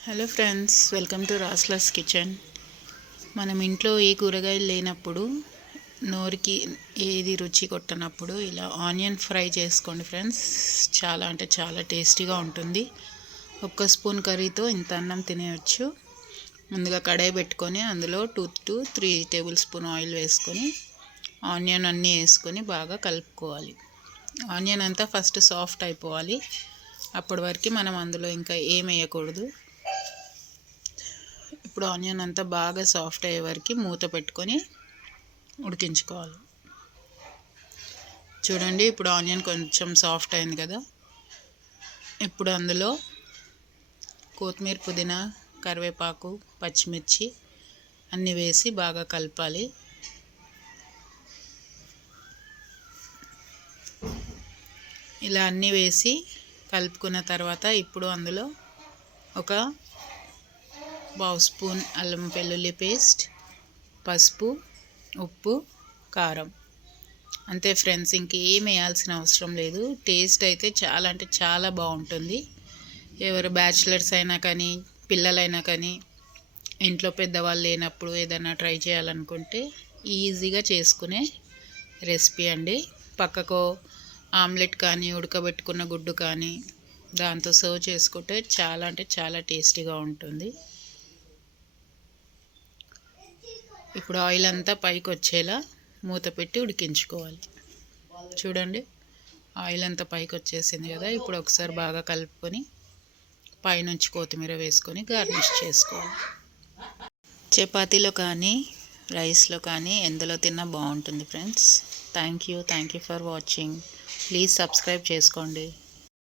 Hello friends welcome to రాస్లస్ kitchen మనం ఇంట్లో ఏ కూరగాయలు లేనప్పుడు నోరుకి ఏది రుచి కొట్టనప్పుడు ఇలా ఆనియన్ ఫ్రై చేసుకోండి ఫ్రెండ్స్ చాలా అంటే చాలా టేస్టీగా ఉంటుంది. ఒక్క స్పూన్ కర్రీతో ఇంత అన్నం తినేయచ్చు. ముందుగా కడాయి పెట్టుకొని అందులో two to three tablespoon oil వేసుకొని ఆనియన్ అన్నీ వేసుకొని బాగా కలుపుకోవాలి. ఆనియన్ అంతా ఫస్ట్ సాఫ్ట్ అయిపోవాలి. అప్పటి వరకు మనం అందులో ఇంకా ఏం వేయకూడదు. ఇప్పుడు ఆనియన్ అంతా బాగా సాఫ్ట్ అయ్యే వరకు మూత పెట్టుకొని ఉడికించుకోవాలి. చూడండి ఇప్పుడు ఆనియన్ కొంచెం సాఫ్ట్ అయింది కదా. ఇప్పుడు అందులో కొత్తిమీర పుదీనా కరివేపాకు పచ్చిమిర్చి అన్నీ వేసి బాగా కలపాలి. ఇలా అన్నీ వేసి కలుపుకున్న తర్వాత ఇప్పుడు అందులో ఒక పావు స్పూన్ అల్లం వెల్లుల్లి పేస్ట్ పసుపు ఉప్పు కారం. అంతే ఫ్రెండ్స్ ఇంకేం వేయాల్సిన అవసరం లేదు. టేస్ట్ అయితే చాలా అంటే చాలా బాగుంటుంది. ఎవరు బ్యాచిలర్స్ అయినా కానీ పిల్లలైనా కానీ ఇంట్లో పెద్దవాళ్ళు లేనప్పుడు ఏదైనా ట్రై చేయాలనుకుంటే ఈజీగా చేసుకునే రెసిపీ అండి. పక్కకు ఆమ్లెట్ కానీ ఉడకబెట్టుకున్న గుడ్డు కానీ దాంతో సర్వ్ చేసుకుంటే చాలా అంటే చాలా టేస్టీగా ఉంటుంది. ఇప్పుడు ఆయిల్ అంతా పైకి వచ్చేలా మూత పెట్టి ఉడికించుకోవాలి. చూడండి ఆయిల్ అంతా పైకి వచ్చేసింది కదా. ఇప్పుడు ఒకసారి బాగా కలుపుకొని పైనుంచి కొత్తిమీర వేసుకొని గార్నిష్ చేసుకోవాలి. చపాతీలో కానీ రైస్లో కానీ ఎందులో తిన్నా బాగుంటుంది friends. Thank you thank you for watching please subscribe చేసుకోండి.